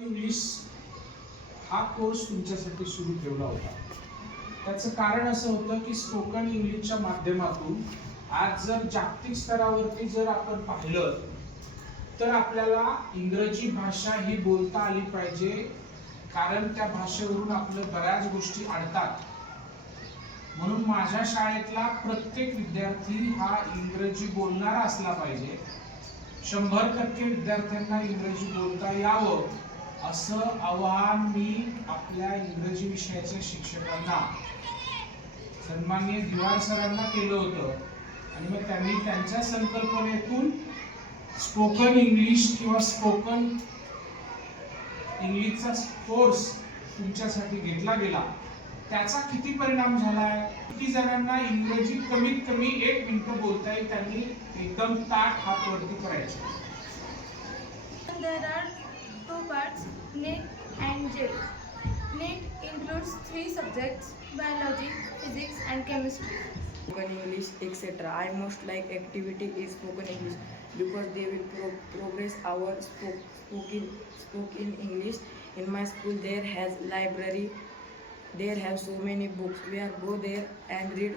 English हा course तुमच्यासाठी सुरू ठेवला होता. त्याचं कारण असं होतं की स्पोकन इंग्लिशच्या माध्यमातून आज जर जागतिक स्तरावरती जर आपण पाहिलं तर आपल्याला इंग्रजी भाषा ही बोलता आली पाहिजे, कारण त्या भाषेवरून आपल्या बऱ्याच गोष्टी अडतात. म्हणून माझ्या शाळेतला प्रत्येक विद्यार्थी हा इंग्रजी बोलणारा असला पाहिजे. 100% विद्यार्थ्यांना इंग्रजी बोलता यावं असं आवाहन मी आपल्या इंग्रजी विषयाच्या शिक्षकांना सन्माननीय दिवार सरांना केलं होतं. आणि मग त्यांनी त्यांच्या संकल्पनेतून स्पोकन इंग्लिश किंवा स्पोकन इंग्लिशचा कोर्स तुमच्यासाठी घेतला गेला. त्याचा किती परिणाम झालाय, किती जणांना इंग्रजी कमीत कमी 1 मिनिट बोलता येईल त्यांनी एकदम ताठ हात वरती करायचे. There are 2 parts, NEET and JEE. NEET includes 3 subjects: biology, physics and chemistry. Spoken English, etc. I most like activity is spoken English because they will progress our spoken English. In my school there has library. There have so many books. We are go there and read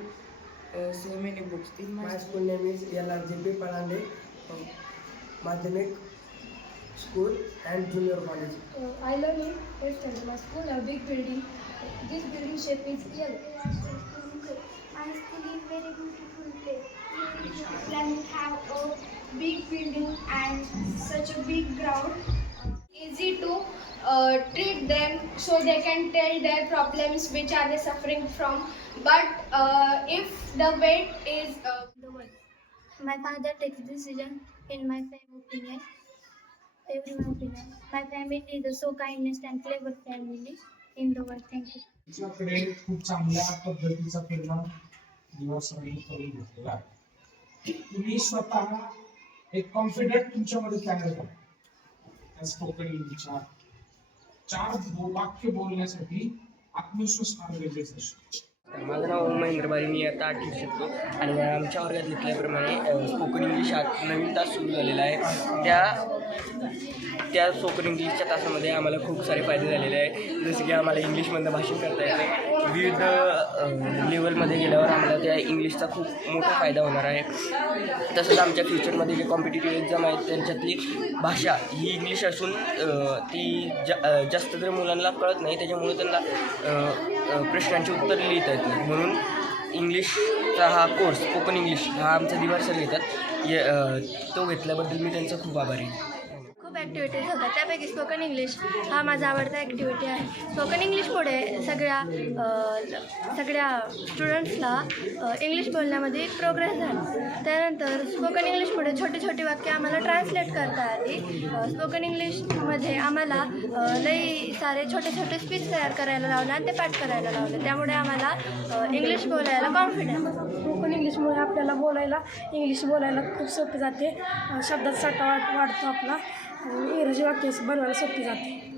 so many books. In my school name is LRGP Palande, Madhyamik School and Junior College. I learn in 8th standard. My school have big building. This building shape is yellow. My school is very beautiful place. Planet have a big building and such a big ground. Easy to treat them so they can tell their problems which are they suffering from. But if the weight is the one. My father takes decision in my opinion. My family is so kindness and clever family in the world. Thank you. तुमच्याकडे खूप चांगल्या पद्धतीचा परिणाम दिवसांनी करून घेतलेला आहे. तुम्ही स्वतः एक कॉन्फिडंट तुमच्यामध्ये तयार करा. त्या स्पोकन इंग्लिशच्या 4 वाक्य बोलण्यासाठी आत्मविश्वास फार गरजेचा असतो. माझं नाव महेंद्र बारी. मी आता 8वीत शिकतो आणि आमच्या वर्गात घेतल्याप्रमाणे स्पोकन इंग्लिश हा नवीन तास सुरू झालेला आहे. त्या स्पोकन इंग्लिशच्या तासामध्ये आम्हाला खूप सारे फायदे झालेले आहे. जसं की आम्हाला इंग्लिशमधनं भाषण करता येते. विविध लेवलमध्ये गेल्यावर आम्हाला त्या इंग्लिशचा खूप मोठा फायदा होणार आहे. तसंच आमच्या फ्युचरमध्ये जे कॉम्पिटिटिव्ह एक्झाम आहेत त्यांच्यातली भाषा ही इंग्लिश असून ती जास्त तर मुलांना कळत नाही, त्याच्यामुळे त्यांना प्रश्नांची उत्तर लिहिता येत नाही. म्हणून इंग्लिशचा हा कोर्स स्पोकन इंग्लिश हा आमचा दिवार सर घेतात. तो घेतल्याबद्दल मी त्यांचा खूप आभारी आहे. खूप ॲक्टिव्हिटीज होतात, त्यापैकी स्पोकन इंग्लिश हा माझा आवडता ॲक्टिव्हिटी आहे. स्पोकन इंग्लिशमुळे सगळ्या स्टुडंट्सला इंग्लिश बोलण्यामध्ये प्रोग्रेस झाला. त्यानंतर स्पोकन इंग्लिशमुळे छोटी छोटी वाक्य आम्हाला ट्रान्सलेट करता आली. स्पोकन इंग्लिशमध्ये आम्हाला लई सारे छोटे छोटे स्पीच तयार करायला लावले आणि ते पाठ करायला लावले. त्यामुळे आम्हाला इंग्लिश बोलायला कॉन्फिडन्स. स्पोकन इंग्लिशमुळे आपल्याला इंग्लिश बोलायला खूप सोपी जाते. शब्दात साठा वाढतो आपला. इंग्रजी वाक्य बनवायला सोपी जाते.